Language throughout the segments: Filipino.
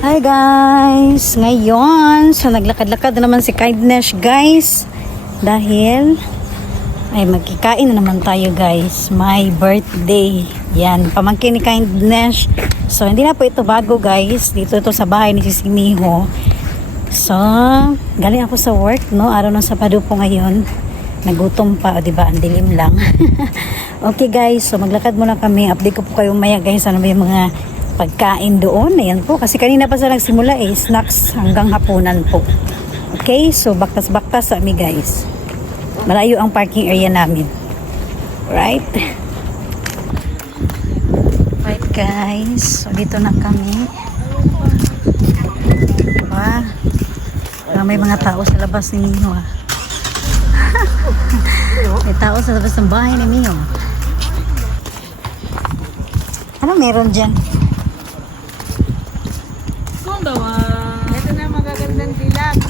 Hi guys! Ngayon, so naglakad-lakad na naman si Kindness guys. Dahil ay magkikain na naman tayo guys. My birthday. Yan, pamangkin ni Kindness. So hindi na po ito bago guys. Dito ito sa bahay ni si Miho. So, galing ako sa work, no? Araw ng Sabado po ngayon. Nagutom pa, o diba? Ang dilim lang. Okay guys, so maglakad muna kami. Update ko po kayo maya guys. Ano ba yung mga pagkain doon? Ayan po. Kasi kanina pa sa nagsimula snacks hanggang hapunan po. Okay, so baktas-baktas sa amin guys. Malayo ang parking area namin. Right? Right guys. So dito na kami. Diba? May mga tao sa labas ni Miho ah. May tao sa labas ng bahay ni Miho. Ano meron dyan? Ito na magagandang dilag.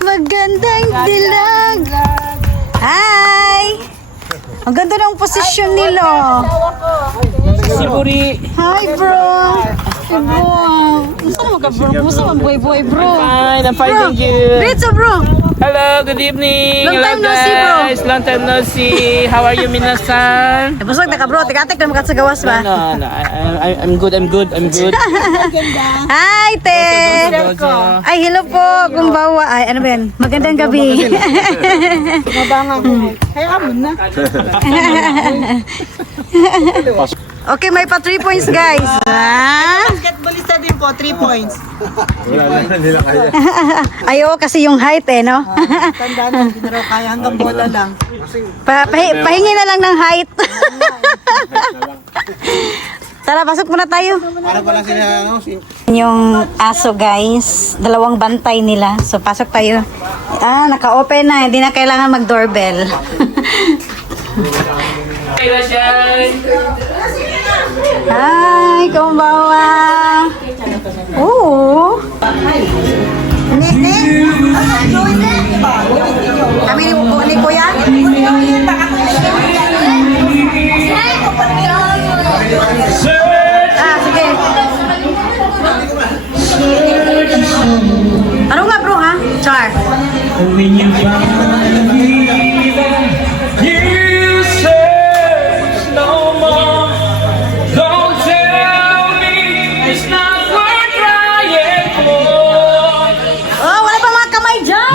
Magandang dilag! Hi! Ang ganda ng posisyon nila. Siguri. Hi bro! Hey bro! Saan mo ka bro? Gusto mo boy bro? I'm fine, thank you. Greetings bro! Hello, good evening. Long time Hello, no see, bro. guys. Long time no see. How are you, minasan? Busog na ka bro, tikatik na makat sa gawas ba? No, I'm good. Hi te! Ay hello po, kumbawa. Ay ano ba yan? Magandang gabi. Mabangang ko. Kaya amon na. Okay, may pa 3 points guys. Ha? Basketballista din po, 3 points. Ayo kasi yung height no? Tanda na, hindi na raw kaya hanggang bola lang. Pahingi na lang ng height. Tara, pasok muna tayo. Para pala sila, Yung aso guys, 2 bantay nila. So pasok tayo. Naka-open na, hindi na kailangan mag-doorbell. Hi, kumbawa. Oo. Kami ni Kuya. Sige. Ano nga bro ha? Char. Oh, wala pa mga kamay dyan.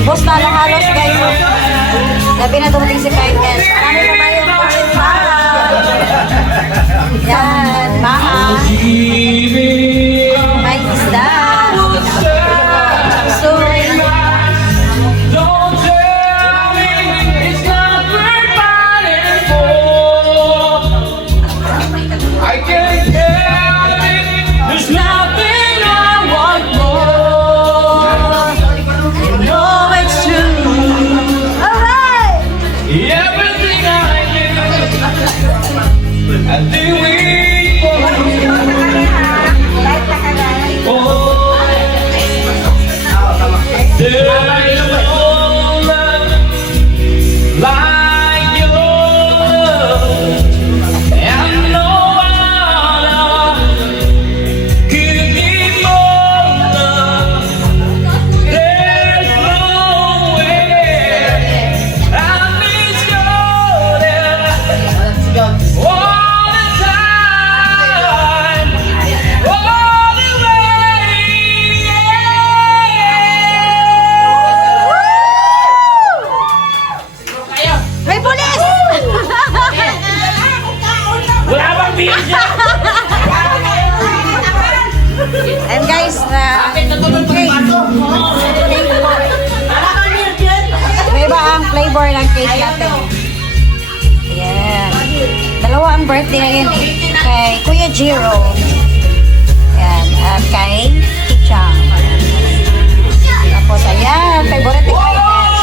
Ubos na lang halos guys. Gabi na dumating si Kindness. Marami pa ba yung yan, maha. May isda. Soy. ang birthday ngayon eh. Kay Kuya Jiro. Yan. At kay Kichang. Tapos ayan, favorite ni Kay Nesh.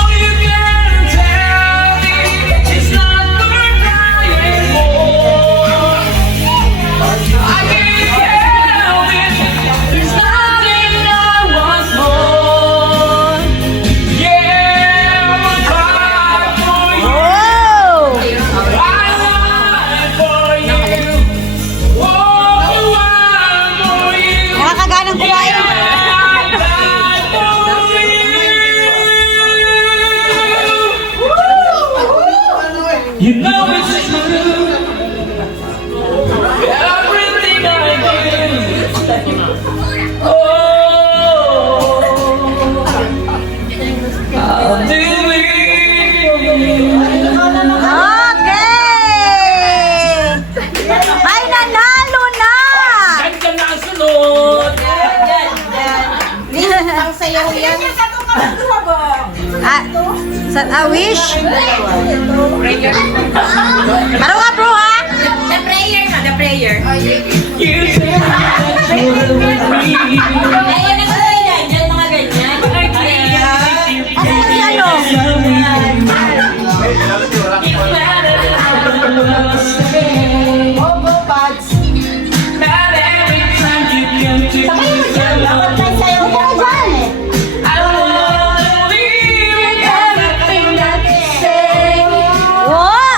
Nakakaganang kumain. You know it's true. Everything I do. Oh, I'll do it for you. Okay! Ay, nanalo na! Saan ka nasunod? Ang sayaw yan. Wish? Paro ka, bro, ha? The prayer. You said Ayan ang ganyan, dyan mga ganyan. Asan si ano? not every time you come to me. Sayaw ka dyan, eh. I wanna believe everything that you say. Oh!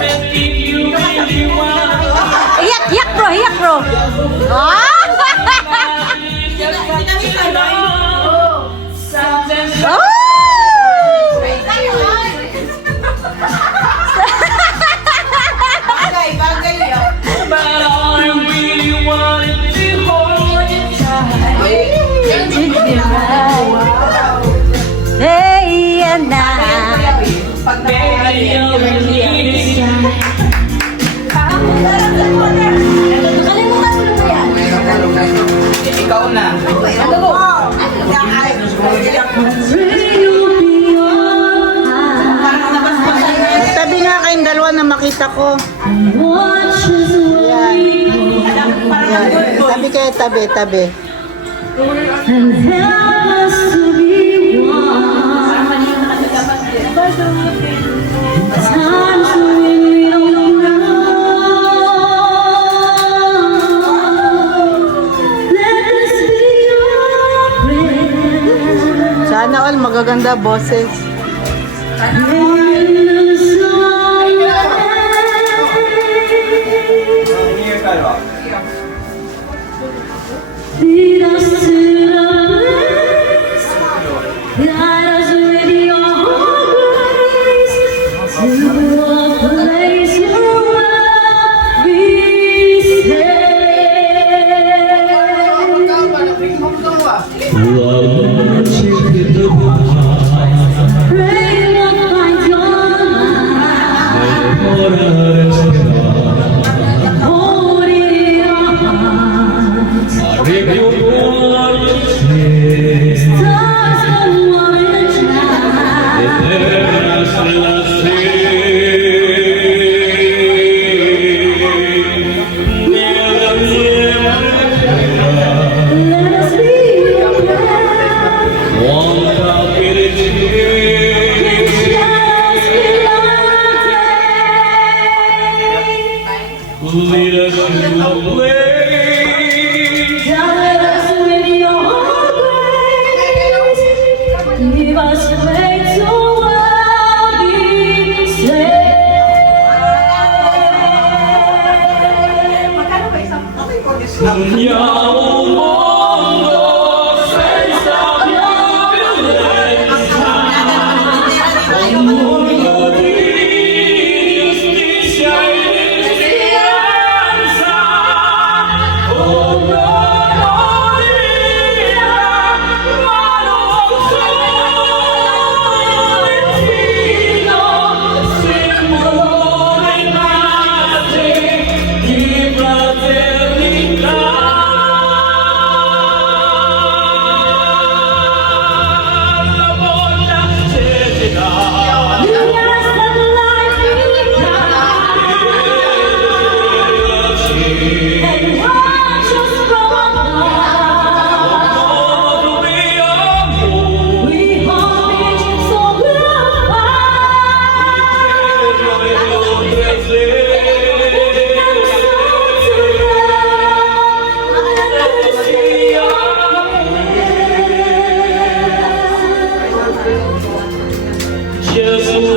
And if you really want, Iyak, bro, iyak, bro. Ah! something Oh! but all I really wanted to hold you tight. Hey, and now. Baby, all I need is time. Tabi nga kayong dalawa na makita ko. Yan. Yan. Tabi kayo, tabi. Sana all magaganda boses. Lead us to the place, guide us with your grace, to a place where we pray we'll find your light, hold in your hearts. Stars of warrior child. Let us be your friend. Lead us to a place. Guide us with your grace. Give us faith so we'll be saved. Andiamo un mondo senza più violenza, un mondo di giustizia e di speranza.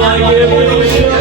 like evolution.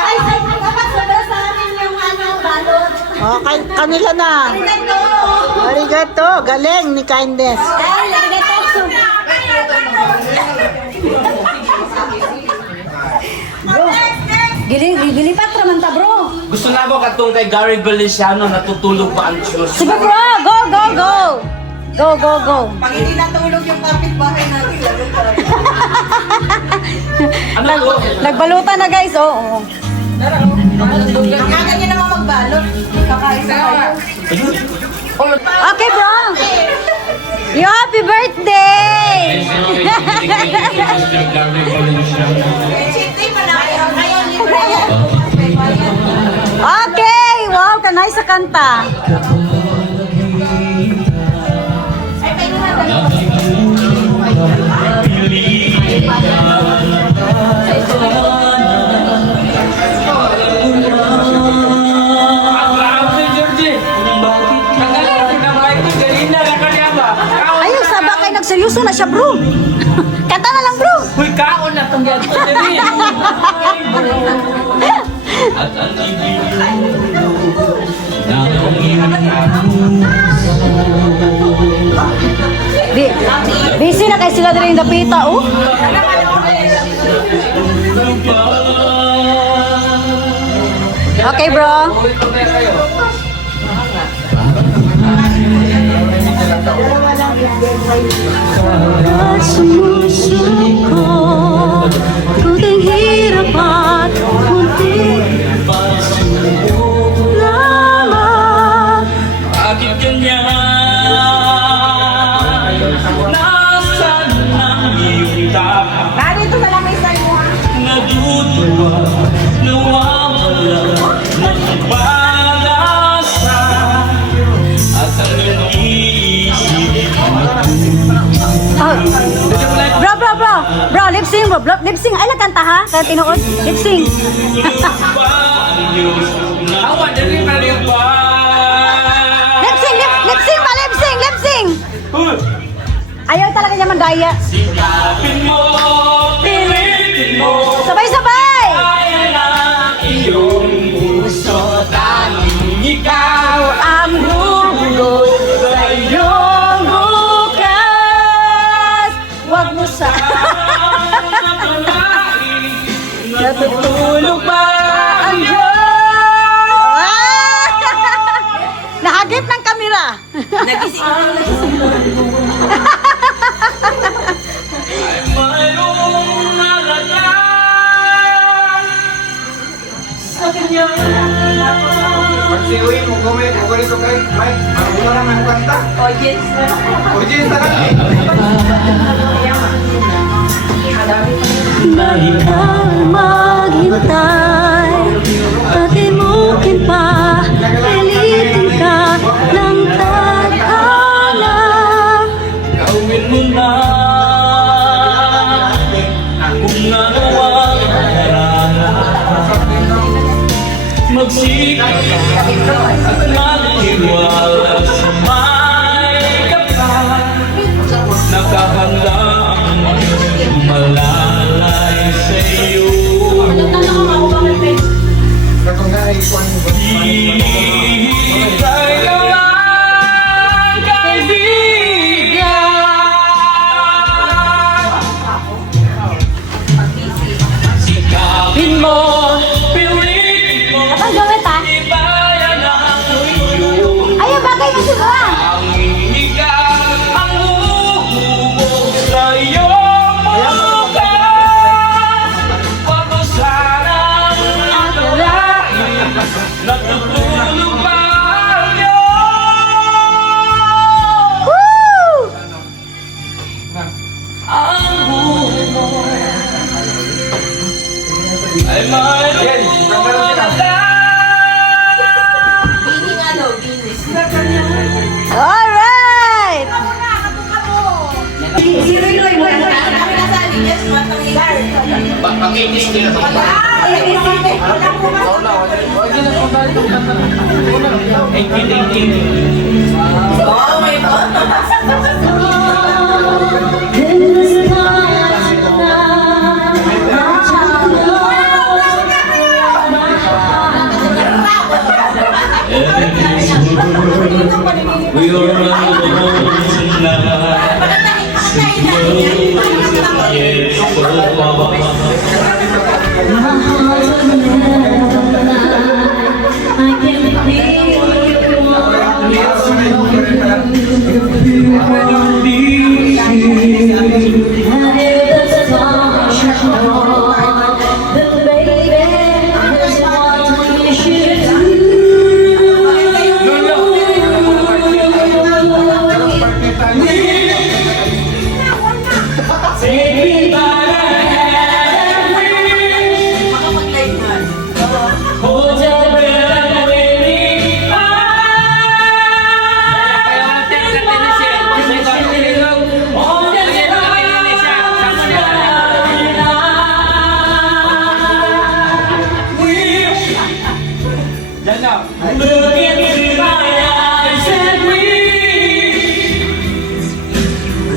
Ay, dapat sobra sa amin yung balot. Oh, kanila na. Arigato. Galing ni Kindness. Ay, arigato. Gilipat raman ta, bro. Gusto na ako katong kay Gary Valenciano natutulog pa ang Diyos. Sige, bro. Go, go, go. Go, go, go. Pag hindi natulog yung kapitbahay natin, lagot tayo. Ano to? Nagbalutan na, guys. Oo. Kaya niya naman magbalot. Kakain sa kayo. Okay, bro. Yo, happy birthday! Chinti pa na kayo. Ngayon, libre yan. Okay! Wow, kanay sa kanta. Ay, pwede na. Grabe, Georgie. Nagalang ko na mic ni Karina na kanya ba? Ayun, saba kayo nagseryoso na siya, bro. Kanta na lang, bro. Uy, kaon na itong ganito diri. Busy na kayo sila din yung dapita, oh. Okay, bro. At sumusuko, kunting hirap at kunting lamang. Bakit ganyan? Nasaan ang iyong tapang? Narito na lang may sa'yo. Naduduwa, nawawala ng pag-asa at ang nag-iisip Oh. Bro, bro, bro. Bro, lip sync, bro. Lip sync. Ay, kanta ha? Kaya tinuod. Lip sync. Awa, diri na rin ba? Lip sync, lip sync pa, lip sync, lip sync. Ayaw talaga niya mandaya. Sikapin mo, pilitin mo, Sabay-sabay. kaya na iyong puso, tanging ikaw Ang hulog sa iyong bukas. Huwag mo sa natutulog pa ang Diyos. Nahagip ng kamera. mayroong nalaga sa kanya. Pagsiuwi mo kami, kung ito kay Mike, magulo lang ang kanta. Audience na. Audience na lang eh. Mahal maghintay, patimukin pa, pilitin ka ng tadhana. Gawin mo na kung ano ang kailangan. Magsikap at magtiwala sa may kapal. Nakakandang malalay sa iyo. Katong nga ay ikuan mo ba? Ika'y lang kaibigan. Sikapin mo, pilitin mo, Ang gawin ta? Ay, mahal Jen, nagkaroon sila. Alright! We are alone tonight. Yes,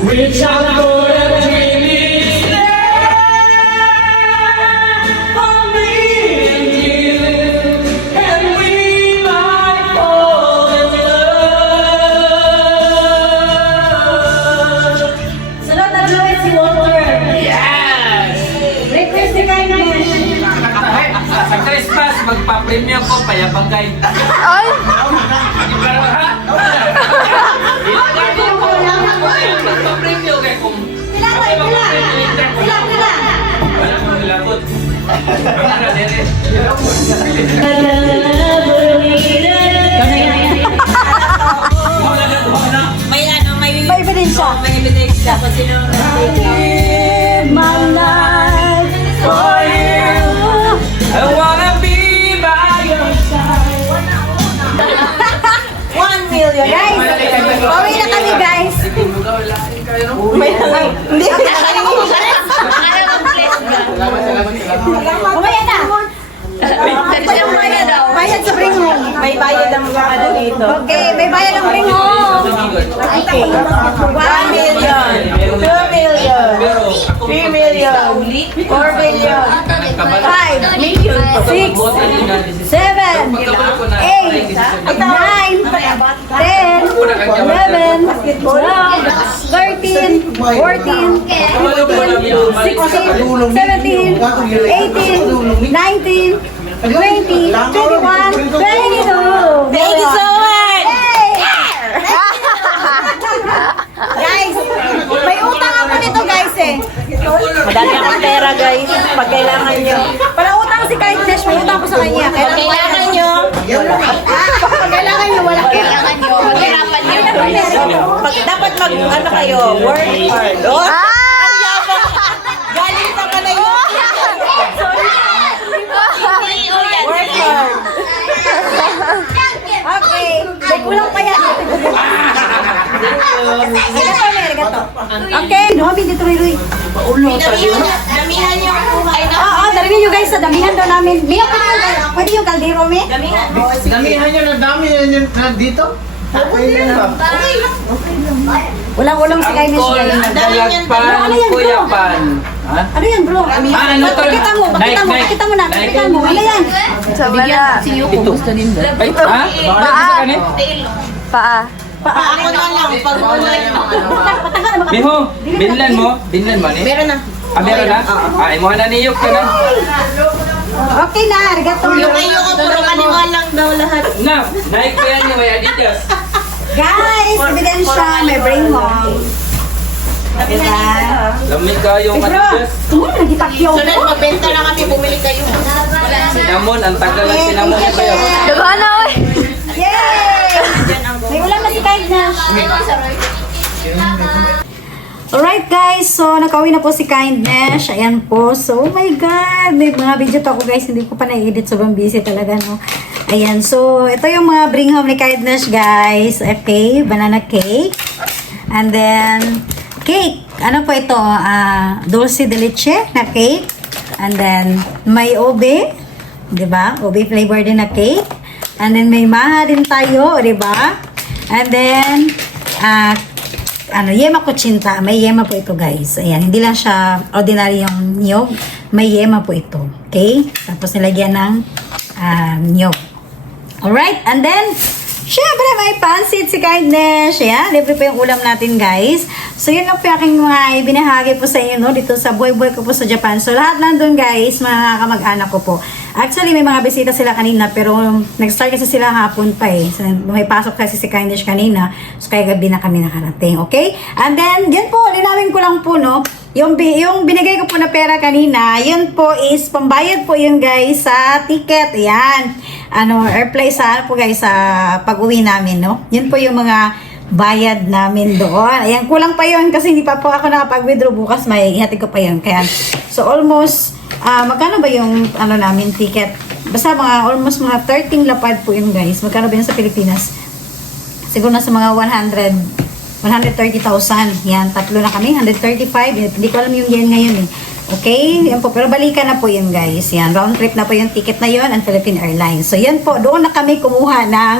reach out for the dreaming for me and you, and we might fall in love. Sunod na Joey si Walter. Yes! Request ni Kindness. Sa Christmas, magpa-premium ko, payabagay. Ay! Pero ha? Magpa-premium kay kung... Ilan? Wala kong nilakot. Wala na, Dere. Wala na. May May ebidensya. Kung sino Live my life for you. I wanna be by your side. 1 million. Guys, pauwi na kami guys. Hindi. Umaya na. Bayad sa bring home. May bayad ang mga ano dito. Okay, may bayad ang bring home. Okay. 1 million. 2 million. 3 million. 4 million. 5 million. 6, 7, 8, 9, 10, 11, 12, 13, 14, 15, 16, 17, 18, 19, 20, 21, 22. Thank you so much. Guys, may utang ako nito guys eh. Madami akong pera guys. Pag kailangan nyo. Para utang si Kindness, may utang ko sa kanya. Pag kailangan nyo. Pag kailangan nyo, wala. Kailangan nyo. Maghirapan nyo. Pag dapat mag ano kayo. Work hard. Oh, ang yabang. Galing sa palayo. Work hard. Okay. May kulang pa yan. Regato. Okay. Nomi dito, Ruy. Damihan nyo ang buhay na. Oo, damihan nyo guys. Sa damihan daw namin. Mia, pwede yung kaldero, Mi? Damihan. Damihan nyo na dami yun dito. Walang ulam si Kindness. Dalagpan, kuyapan. Ha? Ano yan, bro? ano to? Pakita mo, pakita mo, pakita mo na. Pakita mo. Ano yan? Ay, ha? Bakit sa kanin? Ako na lang. Pag Patanga na Miho, binlan mo? Binlan mo ni? meron na. Ah, meron na? Ay, mo na niyok ka na. Okay na, regato. Yung kayo ko, puro kaniwalang daw lahat. Na, naik ko yan yung may Adidas. Guys, ebidensya, may bring home. Diba? Lamig kayong Adidas. Sunod, magbenta na kami, bumili kayo. Cinnamon, ang tagal ng cinnamon na kayo. May ulam na si Kindness. Alright guys, so nakauwi na po si Kindness. Ayan po. So, oh my God. May mga video to ako guys. Hindi ko pa na-edit. Sobrang busy talaga, no? Ayan. So, ito yung mga bring home ni Kindness guys. Okay. Banana cake. And then, cake. Ano po ito? Dulce de leche na cake. And then, may ube. Diba? Ube flavor din na cake. And then, may maha din tayo. Diba? And then, yema kutsinta. May yema po ito, guys. Ayan, hindi lang siya ordinary yung niyog. May yema po ito. Okay? Tapos nilagyan ng niyog. Alright, and then, syempre, may pansit si Kindness. Ayan, libre po yung ulam natin, guys. So, yun lang po yung aking mga ibinahagi po sa inyo, no? Dito sa boy ko po sa Japan. So, lahat lang doon, guys, mga kamag-anak ko po. Actually, may mga bisita sila kanina, pero nag-start kasi sila hapon pa eh. So, may pasok kasi si Kindness kanina. So, kaya gabi na kami nakarating. Okay? And then, yan po, linawin ko lang po, no? Yung binigay ko po na pera kanina, yun po is pambayad po yun, guys, sa ticket. Yan. Airplay sa, po guys, sa pag-uwi namin, no? Yun po yung mga bayad namin doon. Ayan, kulang pa yun kasi hindi pa po ako nakapag-withdraw bukas. May ihatid ko pa yun. Kaya, so almost, magkano ba yung namin ticket? Basta almost mga 13 lapad po yun, guys. Magkano ba yun sa Pilipinas? Siguro na sa mga 130,000. Yan, tatlo na kami. 135. Hindi ko alam yung yen ngayon eh. Okay? Yan po. Pero balikan na po yun, guys. Yan. Round trip na po yung ticket na yun and Philippine Airlines. So, yan po. Doon na kami kumuha ng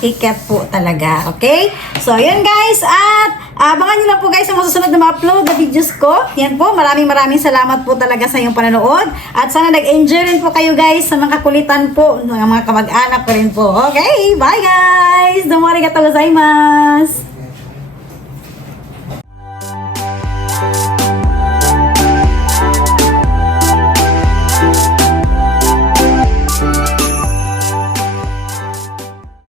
ticket po talaga. Okay? So, yan, guys. At abangan nyo lang po, guys, ang masusunod na ma-upload na videos ko. Yan po. Maraming salamat po talaga sa inyong panonood. At sana nag-enjoy rin po kayo, guys, sa mga kakulitan po ng mga kamag-anak ko rin po. Okay? Bye, guys! Domo arigatou gozaimasu!